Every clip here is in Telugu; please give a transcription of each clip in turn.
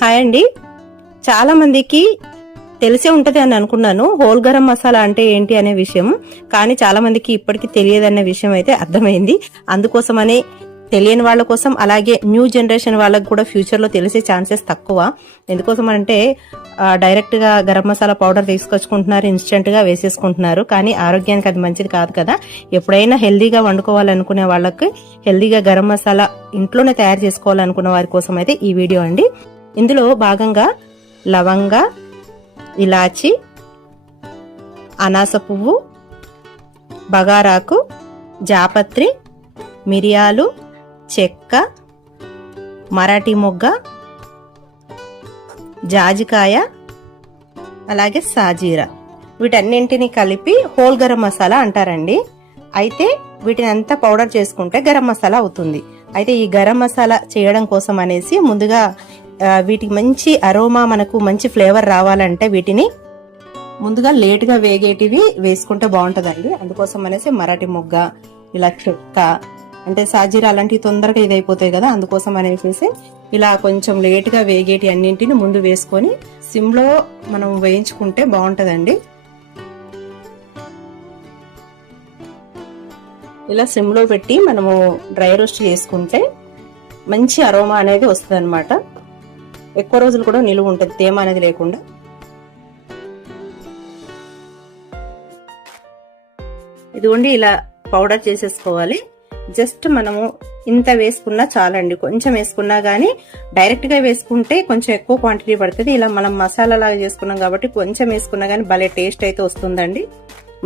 హాయ్ అండి. చాలా మందికి తెలిసే ఉంటుంది అని అనుకున్నాను. హోల్ గరం మసాలా అంటే ఏంటి అనే విషయం. కానీ చాలా మందికి ఇప్పటికీ తెలియదన్న విషయం అయితే అర్థమైంది. అందుకోసమనే తెలియని వాళ్ళ కోసం అలాగే న్యూ జనరేషన్ వాళ్ళకి కూడా ఫ్యూచర్లో తెలిసే ఛాన్సెస్ తక్కువ. ఎందుకోసం అంటే డైరెక్ట్గా గరం మసాలా పౌడర్ తీసుకొచ్చుకుంటున్నారు ఇన్స్టెంట్గా వేసేసుకుంటున్నారు. కానీ ఆరోగ్యానికి అది మంచిది కాదు కదా. ఎప్పుడైనా హెల్దీగా వండుకోవాలనుకునే వాళ్ళకి హెల్దీగా గరం మసాలా ఇంట్లోనే తయారు చేసుకోవాలనుకున్న వారి కోసం అయితే ఈ వీడియో అండి. ఇందులో భాగంగా లవంగ ఇలాచి అనాస పువ్వు బగారాకు జాపత్రి మిరియాలు చెక్క మరాఠీ మొగ్గ జాజికాయ అలాగే సాజీరా. వీటన్నింటిని కలిపి హోల్ గరం మసాలా అంటారండి. అయితే వీటిని అంతా పౌడర్ చేసుకుంటే గరం మసాలా అవుతుంది. అయితే ఈ గరం మసాలా చేయడం కోసం అనేసి ముందుగా వీటికి మంచి అరోమా మనకు మంచి ఫ్లేవర్ రావాలంటే వీటిని ముందుగా లేట్గా వేగేటివి వేసుకుంటే బాగుంటుందండి. అందుకోసం అనేసి మరాఠీ మొగ్గ ఇలా చెక్క అంటే సాజీరా అలాంటివి తొందరగా ఇదైపోతాయి కదా అందుకోసం అనేసి ఇలా కొంచెం లేట్గా వేగేటి అన్నింటిని ముందు వేసుకొని సిమ్లో మనం వేయించుకుంటే బాగుంటుందండి. ఇలా సిమ్లో పెట్టి మనము డ్రై రోస్ట్ చేసుకుంటే మంచి అరోమా అనేది వస్తుంది ఎక్కువ రోజులు కూడా నిలువ ఉంటుంది తేమ అనేది లేకుండా. ఇదిగోండి ఇలా పౌడర్ చేసేసుకోవాలి. జస్ట్ మనము ఇంత వేసుకున్నా చాలండి. కొంచెం వేసుకున్నా కానీ డైరెక్ట్గా వేసుకుంటే కొంచెం ఎక్కువ క్వాంటిటీ పడుతుంది. ఇలా మనం మసాలా లాగా చేసుకున్నాం కాబట్టి కొంచెం వేసుకున్నా కానీ భలే టేస్ట్ అయితే వస్తుందండి.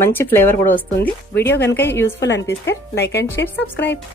మంచి ఫ్లేవర్ కూడా వస్తుంది. వీడియో కనుక యూస్ఫుల్ అనిపిస్తే లైక్ అండ్ షేర్ సబ్స్క్రైబ్.